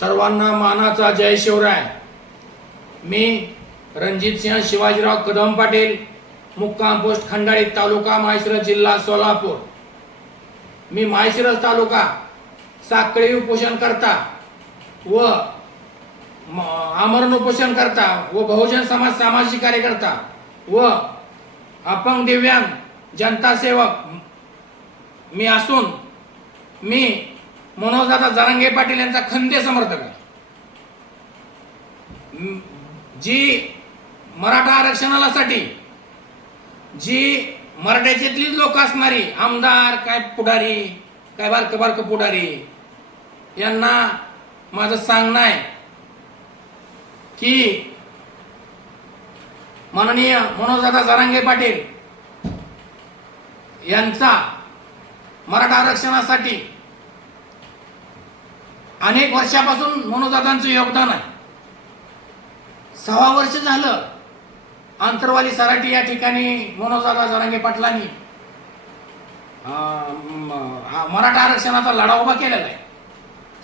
सर्वांना मानाचा जय शिवराय. मी रणजित सिंह शिवाजीराव कदम पाटील मुक्काम पोस्ट खंडाळी तालुका माळशिरस जिल्हा सोलापूर. मी माळशिरस तालुका साखळी उपोषण करता व म- आमरण उपोषण करता व बहुजन समाज सामाजिक कार्यकर्ता व अपंग दिव्यांग जनता सेवक मी असून मी मनोजदादा जरांगे पाटील यांचा खंदे समर्थक आहे. जी मराठा आरक्षणासाठी जी मराठ्याच्यातलीच लोक असणारी आमदार काय पुढारी काय बारक बारक पुढारी यांना माझं सांगणं आहे की माननीय मनोजदादा जरांगे पाटील यांचा मराठा आरक्षणासाठी अनेक वर्षापासून मनोजातांचं योगदान आहे. सहा वर्ष झालं आंतरवाली सराटी या ठिकाणी मनोजदादा जरांगे पाटलांनी हा मराठा आरक्षणाचा लढा उभा केलेला आहे.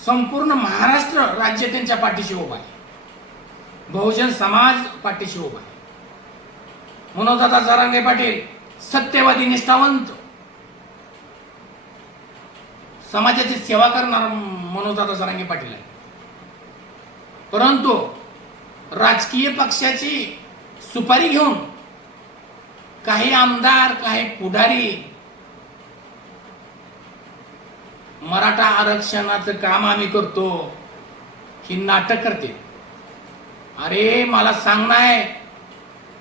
संपूर्ण महाराष्ट्र राज्य त्यांच्या पाठीशी उभा आहे. बहुजन समाज पाठीशी उभा आहे. मनोजदादा जरांगे पाटील सत्यवादी निष्ठावंत समाजाची सेवा करणारा मनोजदादा जरांगे पाटील आहे. परंतु राजकीय पक्षाची सुपारी घेऊन काही आमदार काही पुढारी मराठा आरक्षणाचं काम आम्ही करतो ही नाटक करते अरे मला सांगणार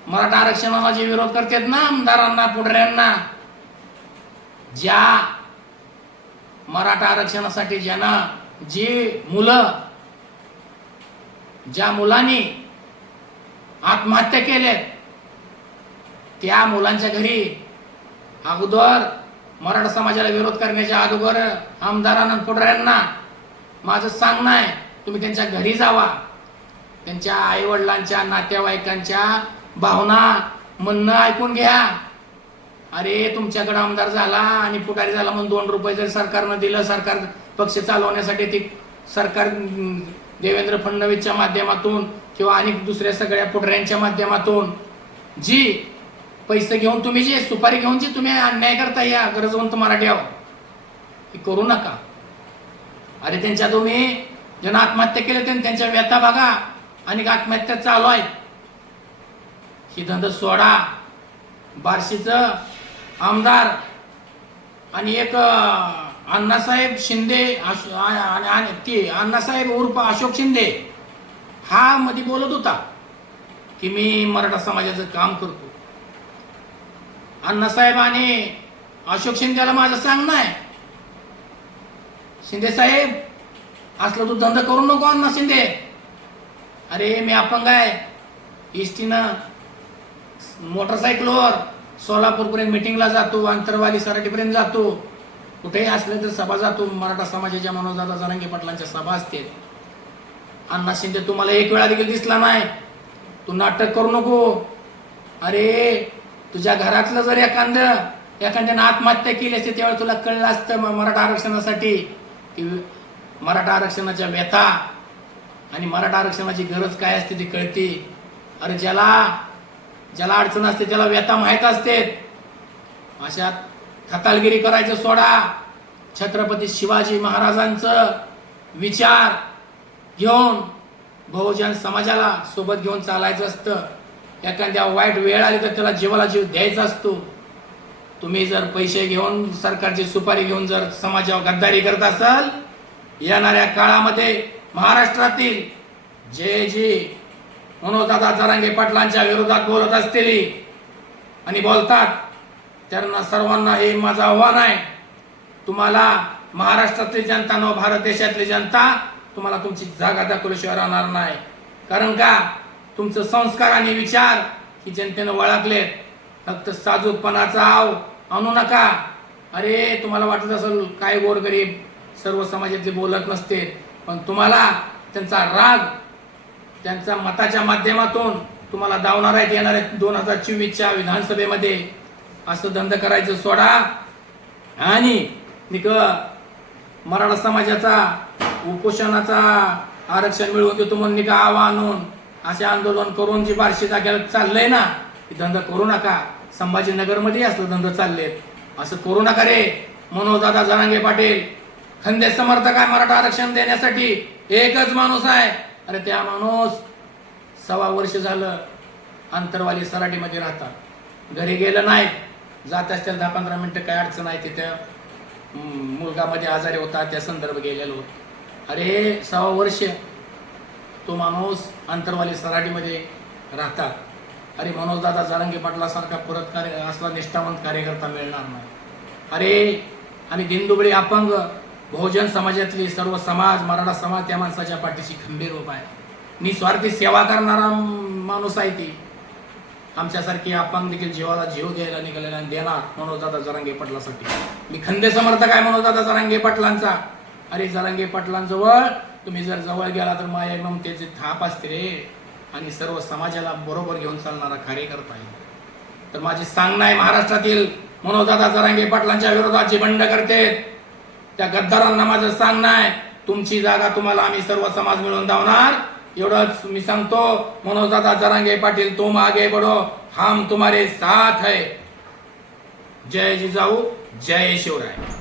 मराठा आरक्षणाला जे विरोध करतात ना आमदारांना पुढाऱ्यांना ज्या मराठा आरक्षणासाठी ज्यांना जी मुलं ज्या मुलांनी आत्महत्या केल्यात त्या मुलांच्या घरी अगोदर मराठा समाजाला विरोध करण्याच्या अगोदर आमदारांना आणि पुढाऱ्यांना माझं सांगणं आहे तुम्ही त्यांच्या घरी जावा. त्यांच्या आईवडिलांच्या नातेवाईकांच्या भावना म्हणणं ऐकून घ्या. अरे तुमच्याकडे आमदार झाला आणि पुढारी झाला म्हणून दोन रुपये जर सरकारनं दिलं सरकार पक्ष चालवण्यासाठी ती सरकार देवेंद्र फडणवीसच्या माध्यमातून किंवा अनेक दुसऱ्या सगळ्या पुढऱ्यांच्या माध्यमातून जी पैसे घेऊन तुम्ही जे सुपारी घेऊन जी तुम्ही अन्याय करता या गरजवंत मराठ्यावर हे करू नका. अरे त्यांच्या तुम्ही ज्यांना आत्महत्या केल्या त्यांनी त्यांच्या व्यथा बघा आणि आत्महत्या चालू आहेत ही धंदा सोडा. बार्शीचं आमदार आणि एक अण्णासाहेब शिंदे अश- आणि ते अण्णासाहेब उर्फ अशोक शिंदे हा मध्ये बोलत होता की मी मराठा समाजाचं काम करतो. अण्णासाहेब आणि अशोक शिंदेला माझं सांगणं आहे शिंदे साहेब असलं तू धंदा करू नको अण्णा शिंदे. अरे मी अपंग आहे. इष्टीनं मोटरसायकलवर सोलापूरपर्यंत मिटिंगला जातो आंतरवाली सराटीपर्यंत जातो. कुठेही असलं तर सभा जातो. मराठा समाजाच्या मनोजदादा जरांगे पाटलांच्या सभा असते. अण्णा शिंदे तुम्हाला एक वेळा देखील दिसला नाही. तू नाटक करू नको. अरे तुझ्या घरातलं जर एखादं एखाद्यानं आत्महत्या केली असते त्यावेळेस तुला कळलं असतं मराठा आरक्षणासाठी. की मराठा आरक्षणाच्या व्यथा. आणि मराठा आरक्षणाची गरज काय असते ती कळते. अरे ज्याला ज्याला अडचण असते त्याला व्यथा माहीत असते अशा खतालगिरी करायचं सोडा. छत्रपती शिवाजी महाराजांचं विचार घेऊन बहुजन समाजाला सोबत घेऊन चालायचं असतं. एखाद्या वाईट वेळ आली तर त्याला जीवाला जीव द्यायचा असतो. तुम्ही जर पैसे घेऊन सरकारची सुपारी घेऊन जर समाजावर गद्दारी करत असाल येणाऱ्या काळामध्ये महाराष्ट्रातील जे जे मनोजदादा जरांगे पाटलांच्या विरोधात बोलत असतील. आणि बोलतात त्यांना सर्वांना हे माझं आव्हान आहे. तुम्हाला महाराष्ट्रातली जनता न भारत देशातली जनता तुम्हाला तुमची जागा दाखवल्याशिवाय राहणार नाही. कारण का? तुमचं संस्कार आणि विचार ही जनतेनं वळखलेत. फक्त साजूकपणाचा आव. आणू नका. अरे तुम्हाला वाटत असेल काय गोरगरीब सर्व समाजातले बोलत नसते पण तुम्हाला त्यांचा राग त्यांचा मताच्या माध्यमातून तुम्हाला दावणार आहेत येणार आहेत दोन हजार चोवीसच्या विधानसभेमध्ये. असं धंद करायचं सोडा. आणि निक मराठा समाजाचा उपोषणाचा आरक्षण मिळवून देतो म्हणून का आव्हान असे आंदोलन करून जी बारशी जाग्याला चाललंय ना ते धंदा करू नका. संभाजीनगरमध्ये असं धंदा चाललेत. असं करू नका रे. मनोजदादा जरांगे पाटील खंदे समर्थक आहे मराठा आरक्षण देण्यासाठी. एकच माणूस आहे. अरे त्या माणूस सव्वा वर्ष झालं अंतरवाली सराटीमध्ये राहतात. घरी गेलं नाही जात असतील दहा पंधरा मिनटं काय अडचण आहे तिथं. मुलगामध्ये आजारी होता त्या संदर्भ गेलेलो अरे सव्वा वर्ष तो माणूस अंतरवाली सराटीमध्ये राहतात. अरे मनोजदादा जारंगी पाटलासारखा परत कार्य असला निष्ठावंत कार्यकर्ता मिळणार नाही. अरे आम्ही दिनदुबळी अपंग बहुजन समाजातली सर्व समाज मराठा समाज त्या माणसाच्या पाठीशी खंबीर उभा आहे. निस्वार्थी सेवा करणारा माणूस आहे ती. आमच्यासारखी आपण देखील जीवाला जीव द्यायला निघालेला आणि देणार मनोजदादा जरांगे पाटलासाठी. मी खंदे समर्थक आहे मनोजदादा जरांगे पाटलांचा? अरे जरांगे पाटलांजवळ तुम्ही जर जवळ गेला तर माया त्याचे थाप असते रे. आणि सर्व समाजाला बरोबर घेऊन चालणारा कार्यकर्ता आहे. तर माझी सांगणं आहे महाराष्ट्रातील मनोजदादा जरांगे पाटलांच्या विरोधात जे बंड करते त्या गद्दारांना माझं सांगणं आहे तुमची जागा तुम्हाला आम्ही सर्व समाज मिळून धावणार. एवढंच मी सांगतो मनोजदादा जरांगे पाटील तुम आगे बडो. हम तुम्हारे साथ है. जय जिजाऊ जय शिवराय.